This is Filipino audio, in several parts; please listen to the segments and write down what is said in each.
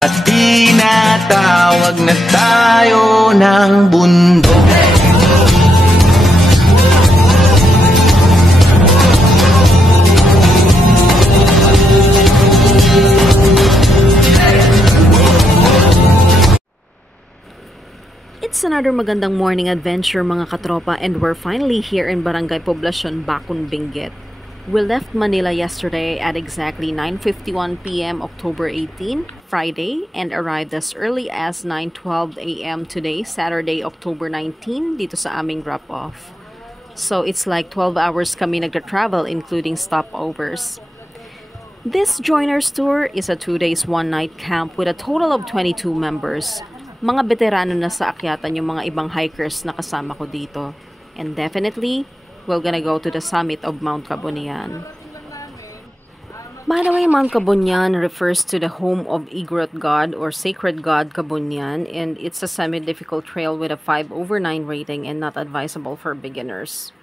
At tinatawag na tayo ng bundok. It's another magandang morning adventure mga katropa, and we're finally here in Barangay Poblacion, Bacon, Benguet. We left Manila yesterday at exactly 9:51 p.m. October 18, Friday, and arrived as early as 9:12 a.m. today, Saturday, October 19, dito sa aming drop-off. So it's like 12 hours kami nagta-travel including stopovers. This joiners tour is a 2 days 1 night camp with a total of 22 members. Mga veterano na sa akyatan yung mga ibang hikers na kasama ko dito. And definitely, we're gonna go to the summit of Mount Kabunyan. By the way, Mount Kabunyan refers to the home of Igorot God or Sacred God Kabunyan, and it's a semi-difficult trail with a 5/9 rating and not advisable for beginners.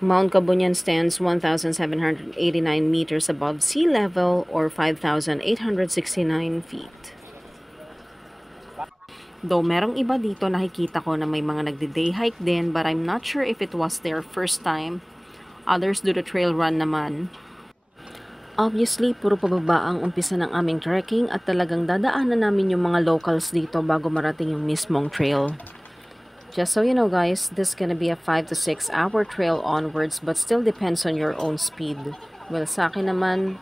Mount Kabunyan stands 1,789 meters above sea level or 5,869 feet. Though merong iba dito nakikita ko na may mga nagde-day hike din, but I'm not sure if it was their first time. Others do the trail run naman. Obviously, puro pababa ang umpisa ng aming trekking at talagang dadaanan namin yung mga locals dito bago marating yung mismong trail. Just so you know guys, this is gonna be a 5 to 6 hour trail onwards, but still depends on your own speed. Well, sa akin naman,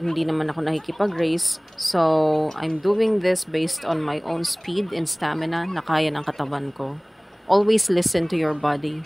hindi naman ako nakikipag-race. So, I'm doing this based on my own speed and stamina na kaya ng katawan ko. Always listen to your body.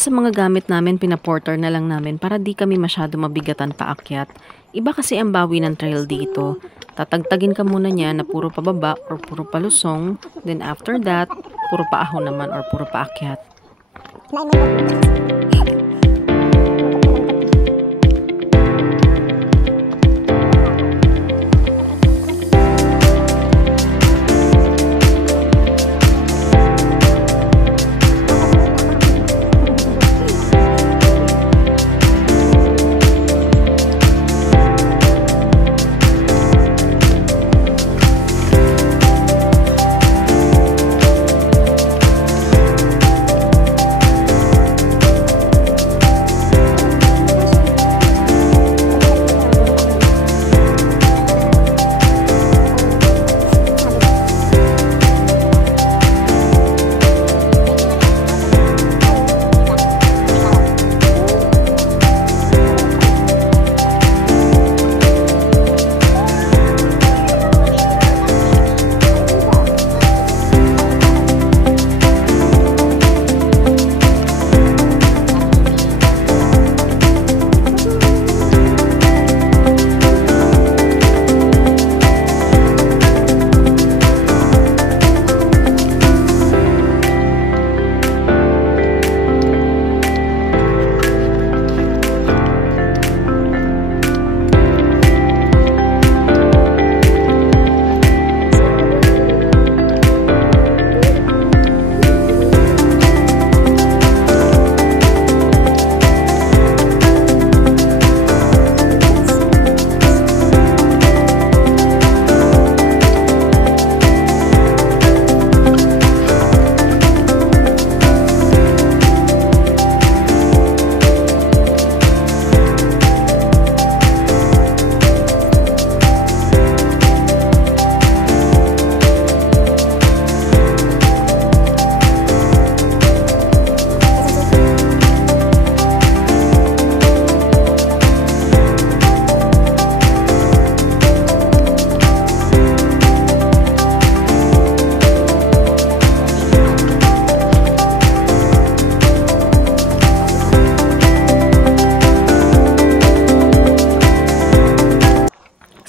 naman sa mga gamit namin, pinaporter na lang namin para di kami masyado mabigatan paakyat. Iba kasi ang bawi ng trail dito. Tatagtagin ka muna niya na puro pababa or puro palusong. Then after that, puro paahon naman or puro paakyat.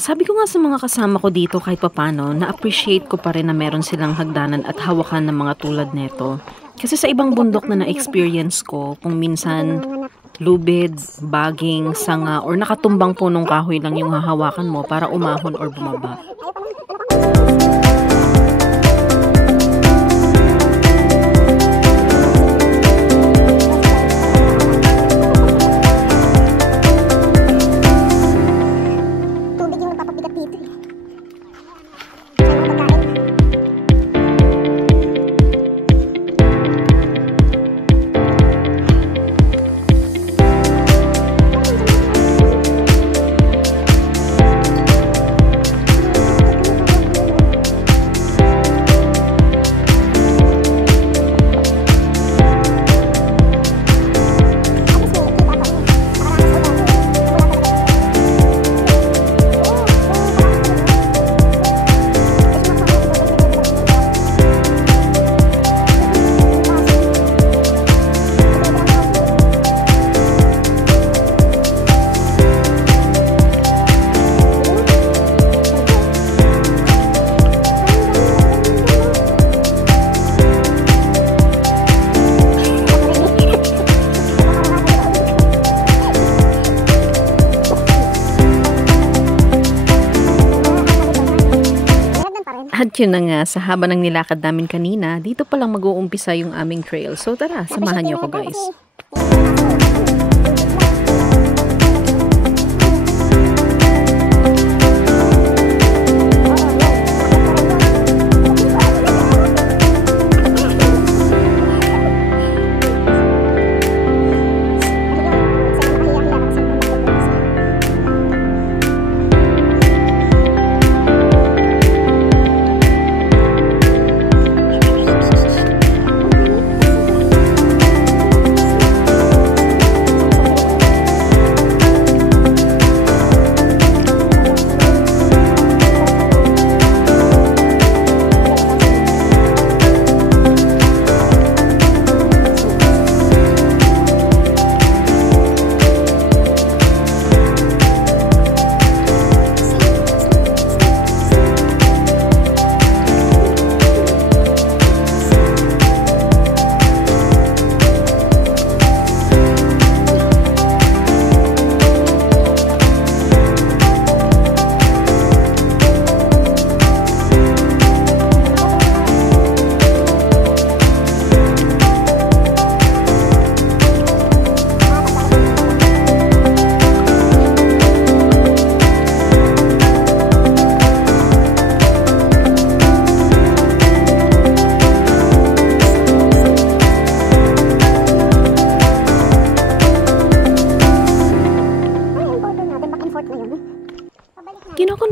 Sabi ko nga sa mga kasama ko dito kahit papano, na-appreciate ko pa rin na meron silang hagdanan at hawakan ng mga tulad neto. Kasi sa ibang bundok na na-experience ko, kung minsan lubid, baging, sanga, or nakatumbang punong kahoy lang yung hahawakan mo para umahon or bumaba. At yun na nga, sa haba ng nilakad namin kanina, dito palang mag-uumpisa yung aming trail. So tara, samahan niyo ako guys.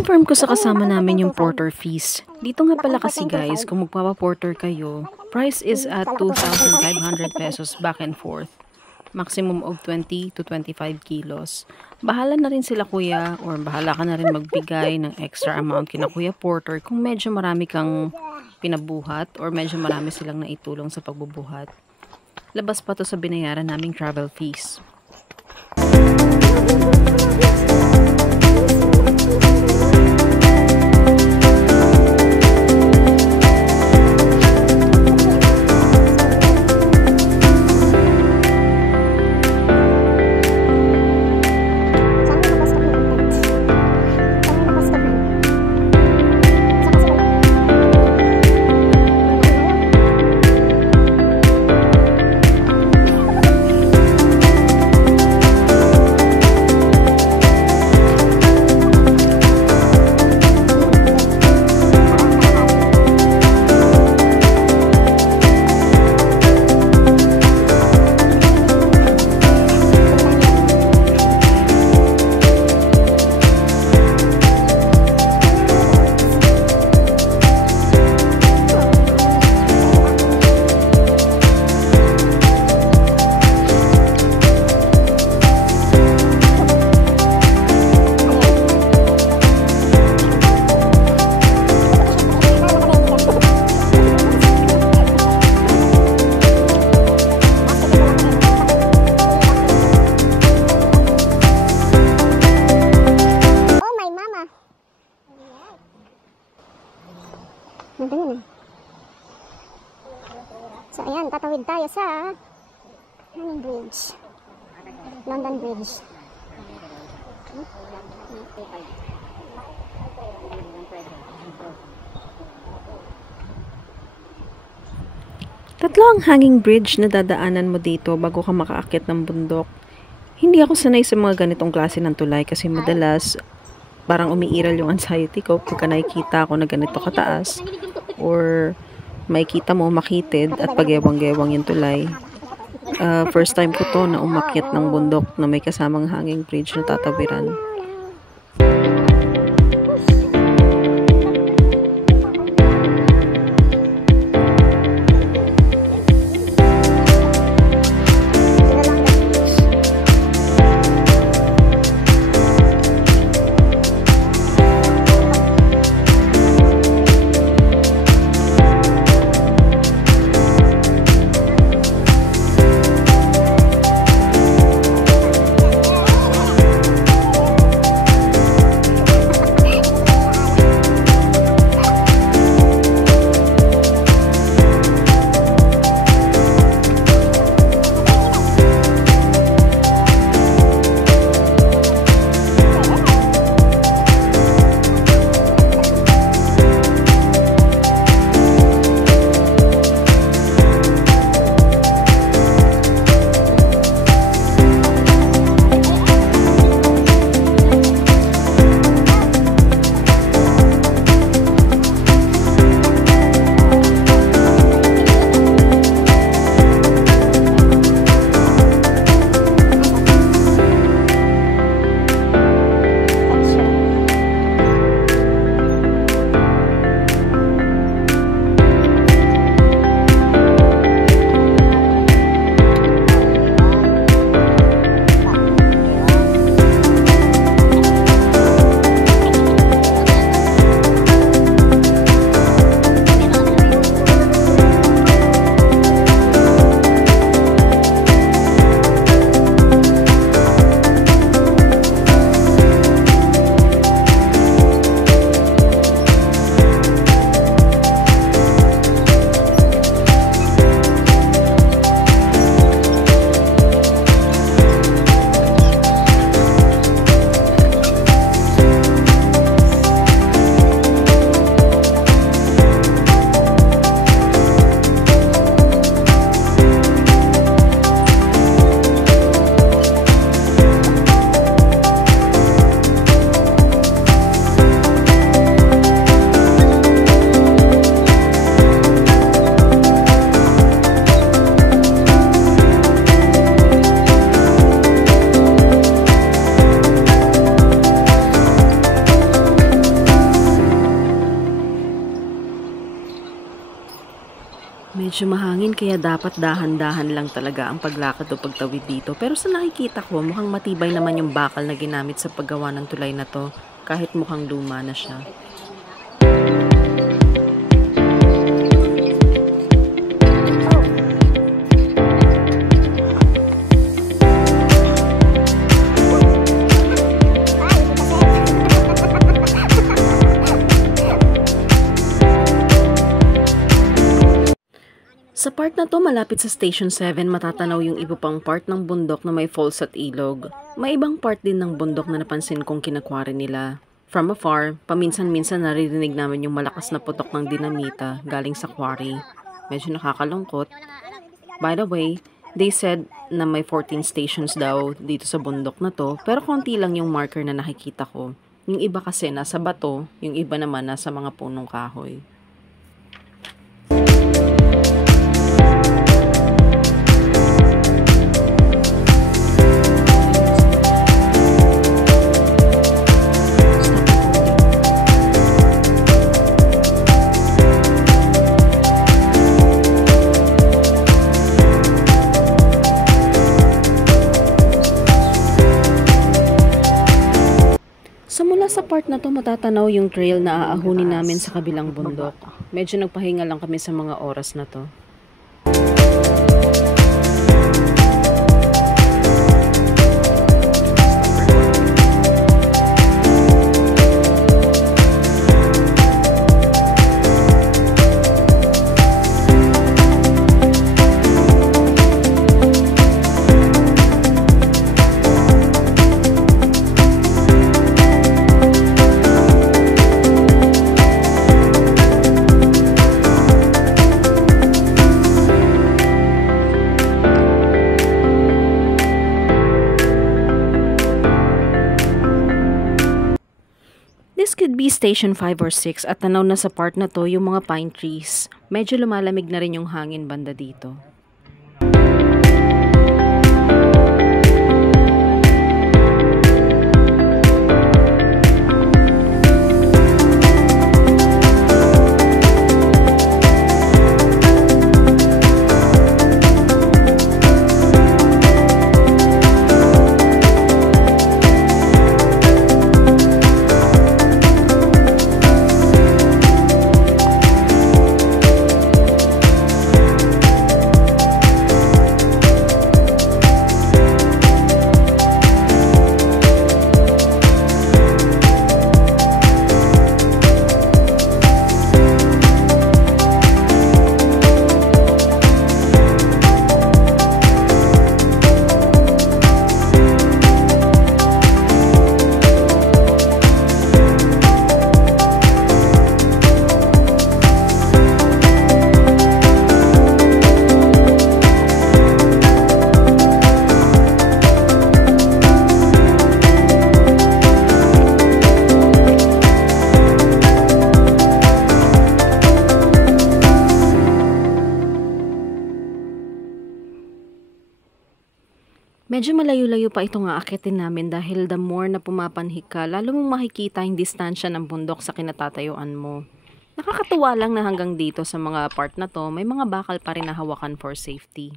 Kinonfirm ko sa kasama namin yung porter fees. Dito nga pala kasi guys, kung magpapaporter kayo, price is at 2,500 pesos back and forth. Maximum of 20 to 25 kilos. Bahala na rin sila kuya or bahala ka na rin magbigay ng extra amount kina kuya porter kung medyo marami kang pinabuhat or medyo marami silang naitulong sa pagbubuhat. Labas pa to sa binayaran naming travel fees. So ayan, tatawid tayo sa Bridge. London Bridge. Tatlo ang hanging bridge na dadaanan mo dito bago ka makaakyat ng bundok. Hindi ako sanay sa mga ganitong klase ng tulay kasi madalas parang umiiral yung anxiety ko pagka nakikita ako na ganito kataas or makikita mo makitid at pagyewang-gewang yung tulay. First time ko to na umakyat ng bundok na may kasamang hanging bridge na tatawiran. Medyo mahangin kaya dapat dahan-dahan lang talaga ang paglakad o pagtawid dito. Pero sa nakikita ko, mukhang matibay naman yung bakal na ginamit sa paggawa ng tulay na to, kahit mukhang luma na siya. Sa part na to, malapit sa Station 7, matatanaw yung iba pang part ng bundok na may falls at ilog. May ibang part din ng bundok na napansin kong kinakwari nila. From afar, paminsan-minsan naririnig namin yung malakas na putok ng dinamita galing sa quarry. Medyo nakakalungkot. By the way, they said na may 14 stations daw dito sa bundok na to, pero konti lang yung marker na nakikita ko. Yung iba kasi nasa bato, yung iba naman nasa mga punong kahoy. Sa part na to matatanaw yung trail na aahunin namin sa kabilang bundok. Medyo nagpahinga lang kami sa mga oras na to. This could be station 5 or 6 at tanaw na sa part na to yung mga pine trees. Medyo lumalamig na rin yung hangin banda dito. Medyo malayo-layo pa itong aakitin namin dahil the more na pumapanhik ka, lalo mong makikita yung distansya ng bundok sa kinatatayuan mo. Nakakatuwa lang na hanggang dito sa mga part na to, may mga bakal pa rin na hawakan for safety.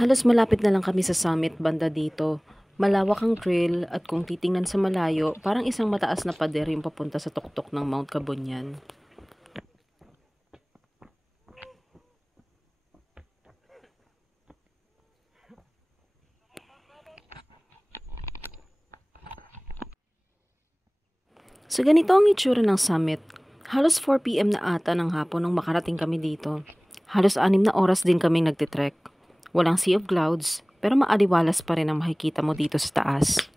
Halos malapit na lang kami sa summit banda dito. Malawak ang trail at kung titingnan sa malayo, parang isang mataas na pader yung papunta sa tuktok ng Mount Kabunyan. So ganito ang itsura ng summit. Halos 4 PM na ata ng hapon nung makarating kami dito. Halos 6 na oras din kaming nagtitrek. Walang sea of clouds, pero maaliwalas pa rin ang makikita mo dito sa taas.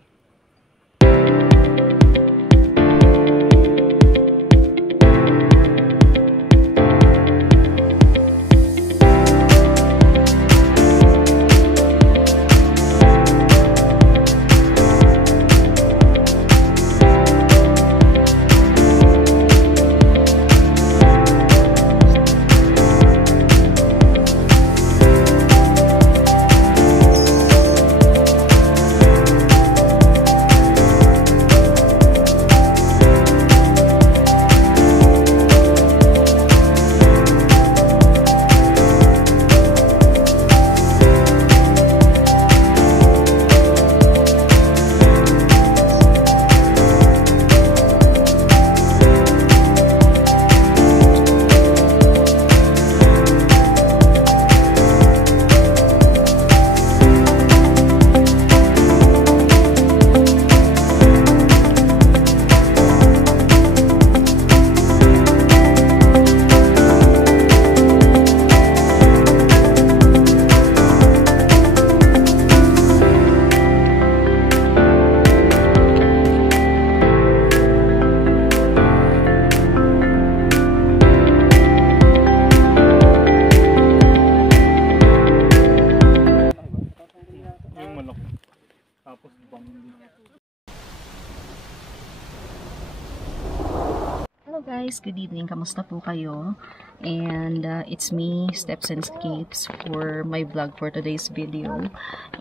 Hello guys, good evening. Kamusta po kayo? And it's me, Steps and Escapes, for my vlog for today's video.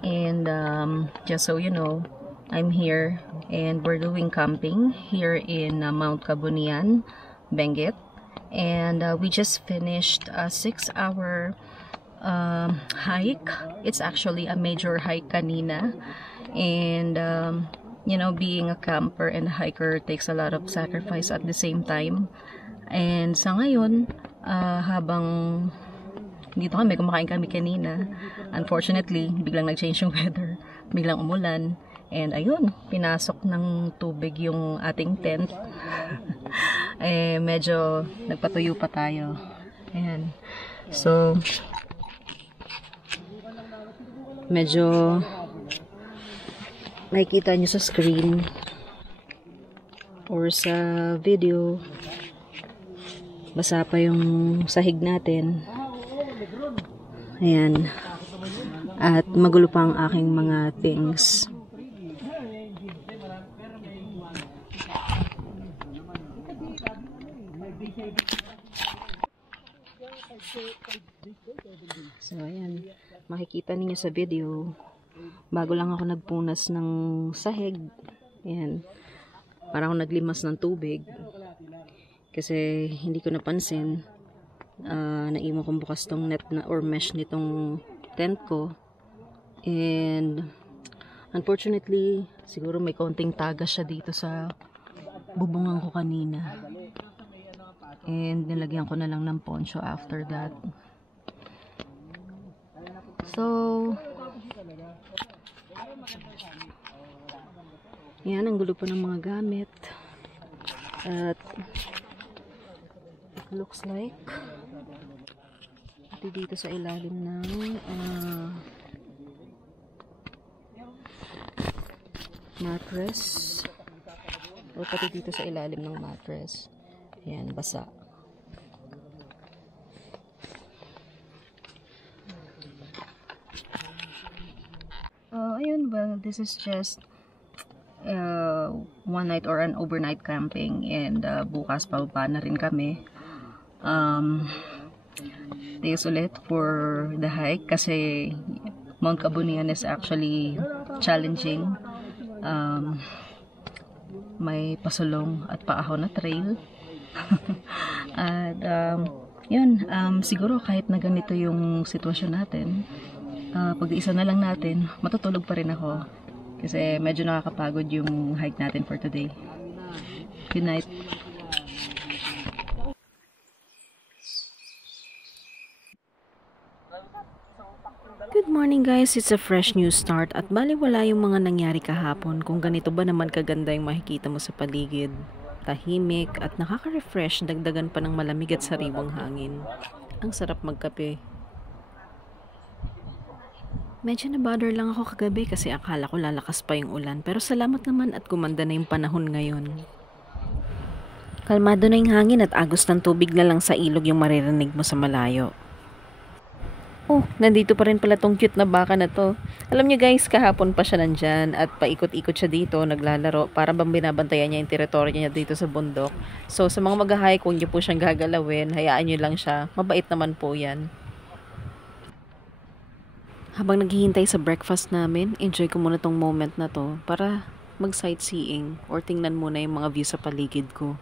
And just so you know, I'm here and we're doing camping here in Mount Kabunyan, Benguet. And we just finished a 6-hour hike. It's actually a major hike kanina. And you know, being a camper and a hiker takes a lot of sacrifice at the same time. And sa ngayon, habang dito kumakain kami kanina, unfortunately, biglang nag-change yung weather, biglang umulan, and ayun, pinasok ng tubig yung ating tent. Medyo nagpatuyo pa tayo. Ayan. So, medyo nakikita nyo sa screen or sa video, basa pa yung sahig natin. Ayan. At magulo pa ang aking mga things. So ayan, makikita niyo sa video, bago lang ako nagpunas ng sahig. Ayan. Parang ako naglimas ng tubig. Kasi hindi ko napansin. Naiwan kong bukas tong net na or mesh nitong tent ko. And unfortunately, siguro may konting tagas siya dito sa bubungan ko kanina. And nilagyan ko na lang ng poncho after that. So, yan, ang gulo po ng mga gamit. At it looks like pati dito sa ilalim ng mattress, o pati dito sa ilalim ng mattress, yan, basa. Ayun, well, this is just one night or an overnight camping, and bukas pa na rin kami. Days ulit for the hike kasi Mount Kabunyan is actually challenging. May pasulong at paahon na trail. At yun, siguro kahit na ganito yung sitwasyon natin, pag-iisa na lang natin, matutulog pa rin ako. Kasi medyo nakakapagod yung hike natin for today. Good night. Good morning guys, it's a fresh new start at baliwala yung mga nangyari kahapon kung ganito ba naman kaganda yung makikita mo sa paligid. Tahimik at nakaka-refresh, dagdagan pa ng malamig at sariwang hangin. Ang sarap magkape. Medyo na-bother lang ako kagabi kasi akala ko lalakas pa yung ulan, pero salamat naman at gumanda na yung panahon ngayon. Kalmado na yung hangin at agos ng tubig na lang sa ilog yung maririnig mo sa malayo. Oh, nandito pa rin pala tong cute na baka na to. Alam niyo guys, kahapon pa siya nandyan at paikot-ikot siya dito, naglalaro para bang binabantayan niya yung teritoryo niya dito sa bundok. So sa mga mag-hike, kung niyo po siyang gagalawin, hayaan niyo lang siya. Mabait naman po yan. Habang naghihintay sa breakfast namin, enjoy ko muna tong moment na to para mag-sightseeing or tingnan muna yung mga view sa paligid ko.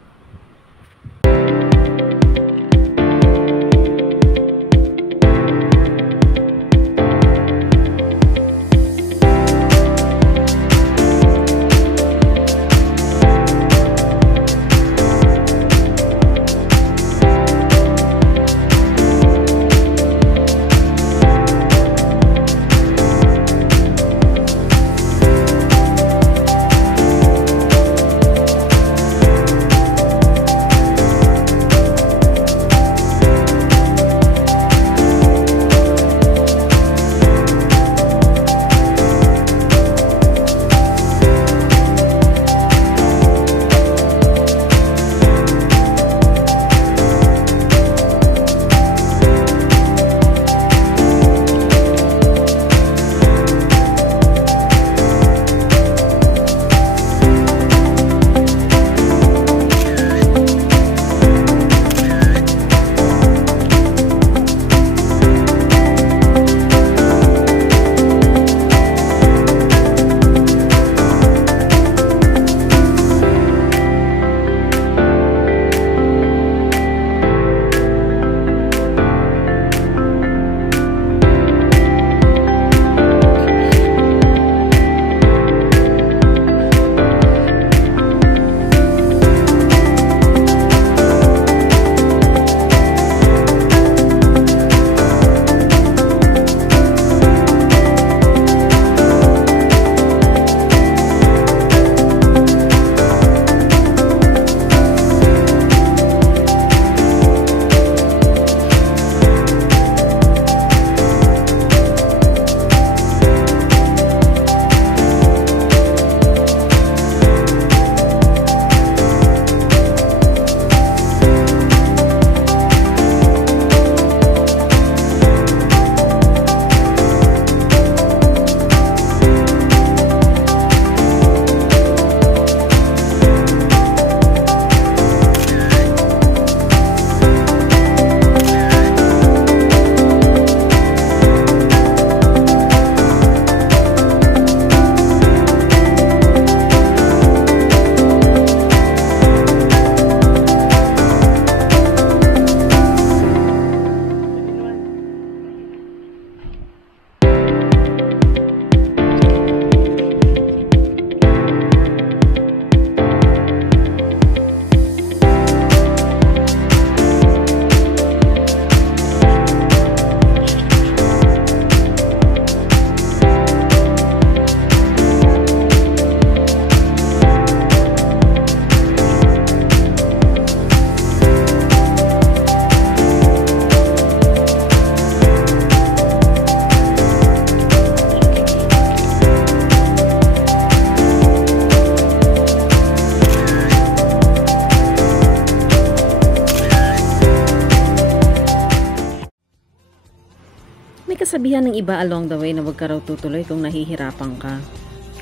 kasabihan ng iba along the way na wag ka raw tutuloy kung nahihirapan ka.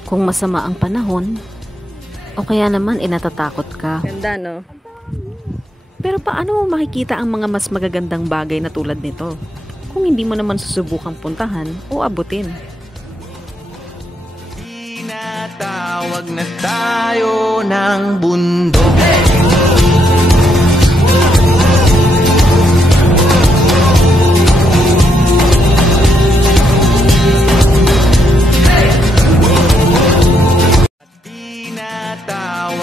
Kung masama ang panahon, o kaya naman natatakot ka. Ganda, no? Pero paano mo makikita ang mga mas magagandang bagay na tulad nito kung hindi mo naman susubukang puntahan o abutin? Tinatawag na tayo ng bundok.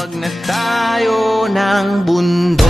Tawag na tayo ng bundok.